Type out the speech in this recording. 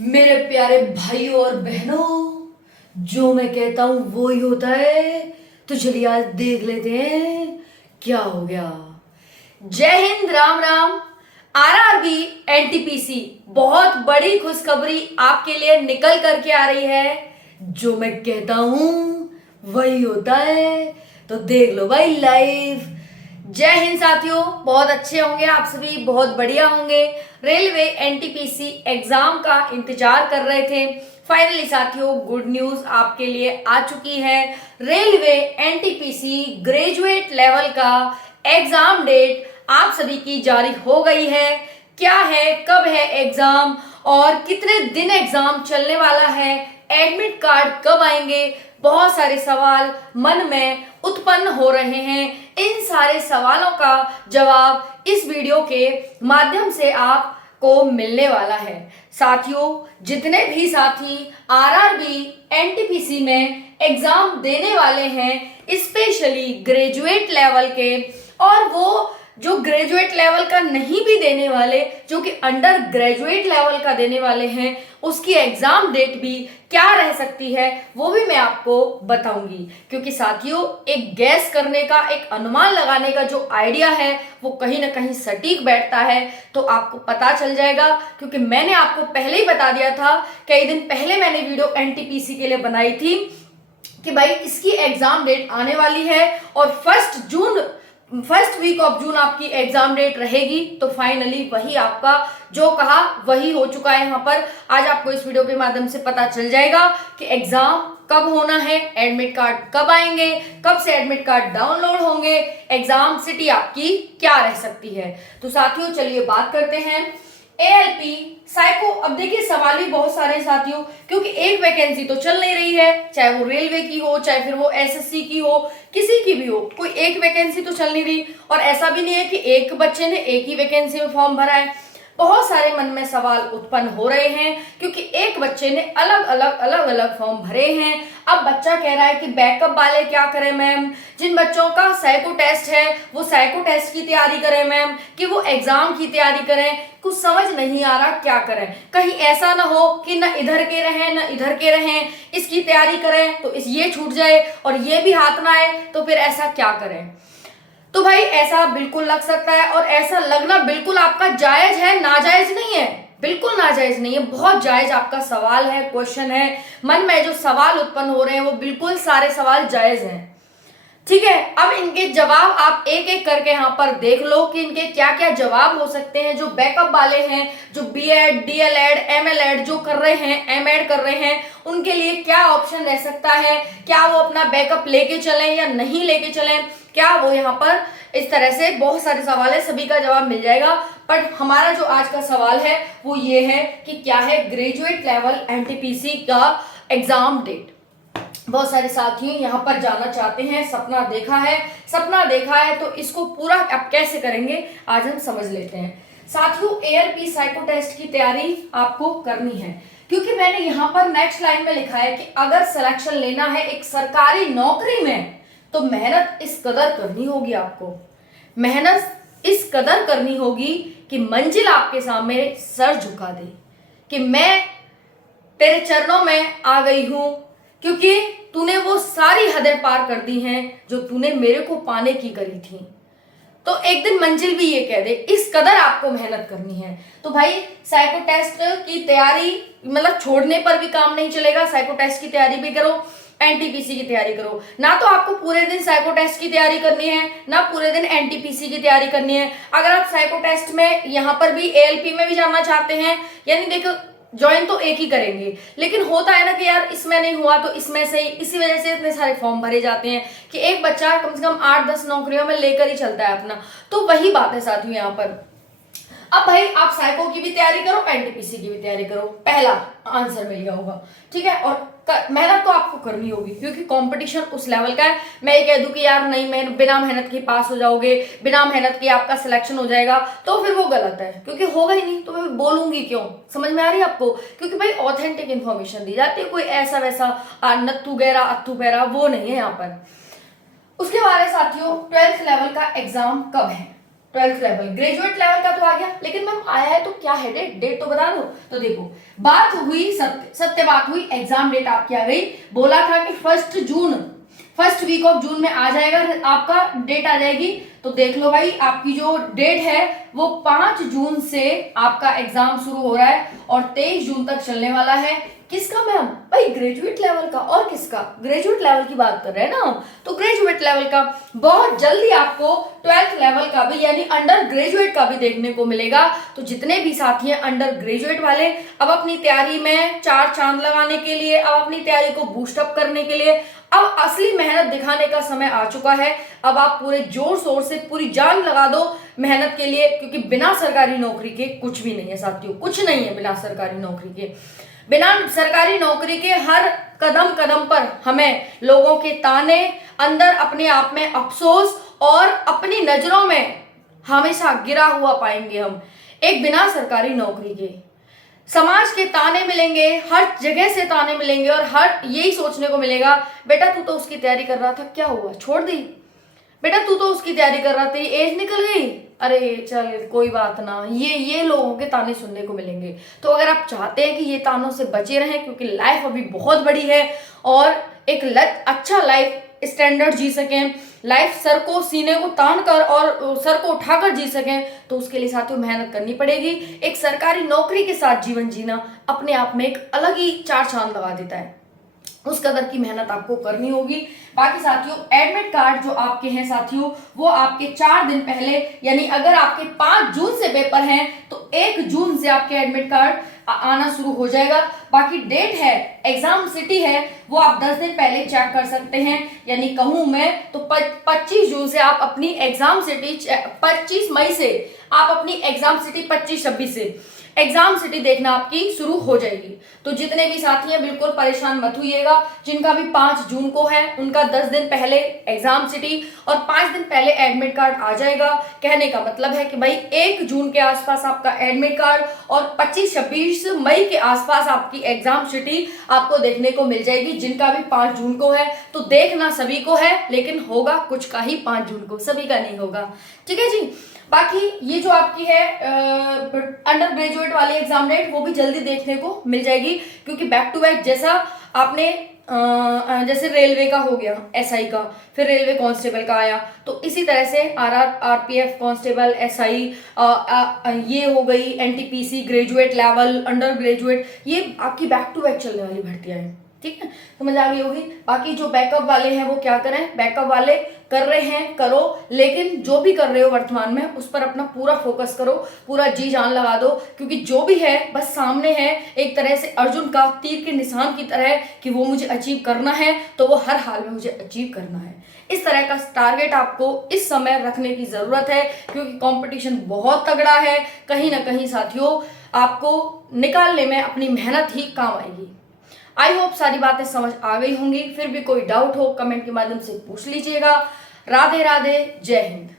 मेरे प्यारे भाइयों और बहनों, जो मैं कहता हूं वो ही होता है। तो चलिए आज देख लेते हैं क्या हो गया। जय हिंद, राम राम। आरआरबी एनटीपीसी बहुत बड़ी खुशखबरी आपके लिए निकल करके आ रही है। जो मैं कहता हूं वही होता है, तो देख लो भाई लाइव। जय हिंद साथियों, बहुत अच्छे होंगे आप सभी, बहुत बढ़िया होंगे। रेलवे एनटीपीसी एग्जाम का इंतजार कर रहे थे। फाइनली साथियों गुड न्यूज आपके लिए आ चुकी है। रेलवे एनटीपीसी ग्रेजुएट लेवल का एग्जाम डेट आप सभी की जारी हो गई है। क्या है, कब है एग्जाम और कितने दिन एग्जाम चलने वाला है, एडमिट कार्ड कब आएंगे, बहुत सारे सवाल मन में उत्पन्न हो रहे हैं। इन सारे सवालों का जवाब इस वीडियो के माध्यम से आपको मिलने वाला है। साथियों, जितने भी साथी आरआरबी एनटीपीसी में एग्जाम देने वाले हैं, स्पेशली ग्रेजुएट लेवल के, और वो जो ग्रेजुएट लेवल का नहीं भी देने वाले, जो कि अंडर ग्रेजुएट लेवल का देने वाले हैं, उसकी एग्जाम डेट भी क्या रह सकती है वो भी मैं आपको बताऊंगी। क्योंकि साथियों, एक गैस करने का, एक अनुमान लगाने का जो आइडिया है वो कहीं ना कहीं सटीक बैठता है, तो आपको पता चल जाएगा। क्योंकि मैंने आपको पहले ही बता दिया था, कई दिन पहले मैंने वीडियो एनटीपीसी के लिए बनाई थी कि भाई इसकी एग्जाम डेट आने वाली है और फर्स्ट वीक ऑफ जून आपकी एग्जाम डेट रहेगी। तो फाइनली वही आपका जो कहा वही हो चुका है। यहाँ पर आज आपको इस वीडियो के माध्यम से पता चल जाएगा कि एग्जाम कब होना है, एडमिट कार्ड कब आएंगे, कब से एडमिट कार्ड डाउनलोड होंगे, एग्जाम सिटी आपकी क्या रह सकती है। तो साथियों चलिए बात करते हैं एएलपी साइको। अब देखिए सवाल भी बहुत सारे साथियों, क्योंकि एक वैकेंसी तो चल नहीं रही है, चाहे वो रेलवे की हो, चाहे फिर वो एसएससी की हो, किसी की भी हो, कोई एक वैकेंसी तो चल नहीं रही। और ऐसा भी नहीं है कि एक बच्चे ने एक ही वैकेंसी में फॉर्म भरा है। बहुत सारे मन में सवाल उत्पन्न हो रहे हैं, क्योंकि एक बच्चे ने अलग अलग फॉर्म भरे हैं। अब बच्चा कह रहा है कि बैकअप वाले क्या करें मैम, जिन बच्चों का साइको टेस्ट है वो साइको टेस्ट की तैयारी करें मैम, कि वो एग्जाम की तैयारी करें। कुछ समझ नहीं आ रहा क्या करें। कहीं ऐसा ना हो कि न इधर के रहें न इधर के रहें, इसकी तैयारी करें तो ये छूट जाए और ये भी हाथ ना आए, तो फिर ऐसा क्या करें। तो भाई ऐसा बिल्कुल लग सकता है, और ऐसा लगना बिल्कुल आपका जायज है, नाजायज नहीं है, बिल्कुल नाजायज नहीं है, बहुत जायज आपका सवाल है, क्वेश्चन है। मन में जो सवाल उत्पन्न हो रहे हैं वो बिल्कुल सारे सवाल जायज हैं। ठीक है, अब इनके जवाब आप एक एक करके यहाँ पर देख लो कि इनके क्या क्या जवाब हो सकते हैं। जो बैकअप वाले हैं, जो बीएड, डीएलएड, एमएलएड जो कर रहे हैं, एमएड कर रहे हैं, उनके लिए क्या ऑप्शन रह सकता है। क्या वो अपना बैकअप लेके चलें या नहीं लेके चलें, क्या वो यहाँ पर, इस तरह से बहुत सारे सवाल है, सभी का जवाब मिल जाएगा। बट हमारा जो आज का सवाल है वो ये है कि क्या है ग्रेजुएट लेवल एनटीपीसी का एग्जाम डेट। बहुत सारे साथियों यहाँ पर जाना चाहते हैं, सपना देखा है तो इसको पूरा अब कैसे करेंगे आज हम समझ लेते हैं। साथियों, एएलपी साइको टेस्ट की तैयारी आपको करनी है, क्योंकि मैंने यहाँ पर नेक्स्ट लाइन में लिखा है कि अगर सिलेक्शन लेना है एक सरकारी नौकरी में तो मेहनत इस कदर करनी होगी, आपको मेहनत इस कदर करनी होगी कि मंजिल आपके सामने सर झुका दे, कि मैं तेरे चरणों में आ गई हूं, क्योंकि तूने वो सारी हदें पार कर दी हैं जो तूने मेरे को पाने की करी थी। तो एक दिन मंजिल भी ये कह दे, इस कदर आपको मेहनत करनी है। तो भाई साइको टेस्ट की तैयारी मतलब छोड़ने पर भी काम नहीं चलेगा, साइको टेस्ट की तैयारी भी करो, एनटीपीसी की तैयारी करो। ना तो आपको पूरे दिन साइको टेस्ट की तैयारी करनी है, ना पूरे दिन एनटीपीसी की तैयारी करनी है। अगर आप साइको टेस्ट में यहाँ पर भी एएलपी में भी जाना चाहते हैं, यानी देखो ज्वाइन तो एक ही करेंगे, लेकिन होता है ना कि यार इसमें नहीं हुआ तो इसमें सही, इसी वजह से इतने सारे फॉर्म भरे जाते हैं कि एक बच्चा कम से कम 8-10 नौकरियों में लेकर ही चलता है अपना। तो वही बात है साथियों यहाँ पर। अब भाई आप साइको की भी तैयारी करो, एनटीपीसी की भी तैयारी करो, पहला आंसर मिल गया होगा। ठीक है, और मेहनत तो आपको करनी होगी, क्योंकि कंपटीशन उस लेवल का है। मैं ये कह दूं कि यार नहीं, मैं बिना मेहनत के पास हो जाओगे, बिना मेहनत के आपका सिलेक्शन हो जाएगा, तो फिर वो गलत है, क्योंकि होगा ही नहीं तो मैं बोलूंगी क्यों। समझ में आ रही है आपको, क्योंकि भाई ऑथेंटिक इन्फॉर्मेशन दी जाती है, कोई ऐसा वैसा नत्थू गैरा अत्थू पैरा वो नहीं है यहाँ पर। उसके बाद साथियों 12th लेवल का एग्जाम कब है। 12th लेवल, ग्रेजुएट लेवल का तो आ गया, लेकिन मैम आया है तो क्या है डेट तो बता दो। तो देखो बात हुई सत्य बात हुई, एग्जाम डेट आपकी आ गई। बोला था कि फर्स्ट वीक ऑफ जून में आ जाएगा, आपका डेट आ जाएगी। तो देख लो भाई, आपकी जो डेट है वो 5 जून से आपका एग्जाम शुरू हो रहा है और 23 जून तक चलने वाला है। किसका मैम? भाई ग्रेजुएट लेवल का। और किसका? ग्रेजुएट लेवल की बात कर रहे हैं ना हम, तो ग्रेजुएट लेवल का। बहुत जल्दी आपको 12th लेवल का भी यानी अंडर ग्रेजुएट का भी देखने को मिलेगा। तो जितने भी साथी हैं अंडर ग्रेजुएट वाले, अब अपनी तैयारी में 4 चांद लगाने के लिए, अब अपनी तैयारी को बूस्टअप करने के लिए, अब असली मेहनत दिखाने का समय आ चुका है। अब आप पूरे जोर शोर से पूरी जान लगा दो मेहनत के लिए, क्योंकि बिना सरकारी नौकरी के कुछ भी नहीं है साथियों, कुछ नहीं है बिना सरकारी नौकरी के। बिना सरकारी नौकरी के हर कदम कदम पर हमें लोगों के ताने, अंदर अपने आप में अफसोस और अपनी नजरों में हमेशा गिरा हुआ पाएंगे हम। एक बिना सरकारी नौकरी के समाज के ताने मिलेंगे, हर जगह से ताने मिलेंगे और हर यही सोचने को मिलेगा, बेटा तू तो उसकी तैयारी कर रहा था, क्या हुआ, छोड़ दी? बेटा तू तो उसकी तैयारी कर रहा था, एज निकल गई, अरे चल कोई बात ना। ये लोगों के ताने सुनने को मिलेंगे। तो अगर आप चाहते हैं कि ये तानों से बचे रहें, क्योंकि लाइफ अभी बहुत बड़ी है और एक अच्छा लाइफ स्टैंडर्ड जी सकें, लाइफ सर को सीने को तान कर और सर को उठाकर जी सकें, तो उसके लिए साथियों मेहनत करनी पड़ेगी। एक सरकारी नौकरी के साथ जीवन जीना अपने आप में एक अलग ही 4 चांद लगा देता है। उस कदर की मेहनत आपको करनी होगी। बाकी साथियों एडमिट कार्ड जो आपके हैं साथियों, वो आपके 4 दिन पहले, यानी अगर आपके 5 जून से पेपर हैं तो 1 जून से आपके एडमिट कार्ड आना शुरू हो जाएगा। बाकी डेट है, एग्जाम सिटी है, वो आप 10 दिन पहले चेक कर सकते हैं। यानी कहूं मैं तो 25 जून से आप अपनी एग्जाम सिटी, 25 मई से आप अपनी एग्जाम सिटी, 25-26 से एग्जाम सिटी देखना आपकी शुरू हो जाएगी। तो जितने भी साथी हैं बिल्कुल परेशान मत होइएगा। जिनका भी 5 जून को है उनका 10 दिन पहले एग्जाम सिटी और 5 दिन पहले एडमिट कार्ड आ जाएगा। कहने का मतलब है कि भाई 1 जून के आसपास आपका एडमिट कार्ड और 25-26 मई के आसपास आपकी एग्जाम सिटी आपको देखने को मिल जाएगी। जिनका भी 5 जून को है तो देखना सभी को है, लेकिन होगा कुछ का ही 5 जून को, सभी का नहीं होगा। ठीक है जी। बाकी ये जो आपकी है अंडर ग्रेजुएट वाली एग्जाम डेट, वो भी जल्दी देखने को मिल जाएगी, क्योंकि बैक टू बैक जैसा आपने जैसे रेलवे का हो गया एसआई का, फिर रेलवे कांस्टेबल का आया, तो इसी तरह से आरआर, आरपीएफ कांस्टेबल, एसआई, ये हो गई NTPC, graduate level, under graduate, ये आपकी बैक टू बैक चलने वाली भर्तियां हैं। ठीक है, समझ आ गई होगी। बाकी जो बैकअप वाले हैं वो क्या करें, बैकअप वाले कर रहे हैं करो, लेकिन जो भी कर रहे हो वर्तमान में उस पर अपना पूरा फोकस करो, पूरा जी जान लगा दो, क्योंकि जो भी है बस सामने है, एक तरह से अर्जुन का तीर के निशान की तरह कि वो मुझे अचीव करना है, तो वो हर हाल में मुझे अचीव करना है। इस तरह का टारगेट आपको इस समय रखने की जरूरत है, क्योंकि कंपटीशन बहुत तगड़ा है। कहीं ना कहीं साथियों आपको निकालने में अपनी मेहनत ही काम आएगी। आई होप सारी बातें समझ आ गई होंगी। फिर भी कोई डाउट हो कमेंट के माध्यम से पूछ लीजिएगा। राधे राधे, जय हिंद।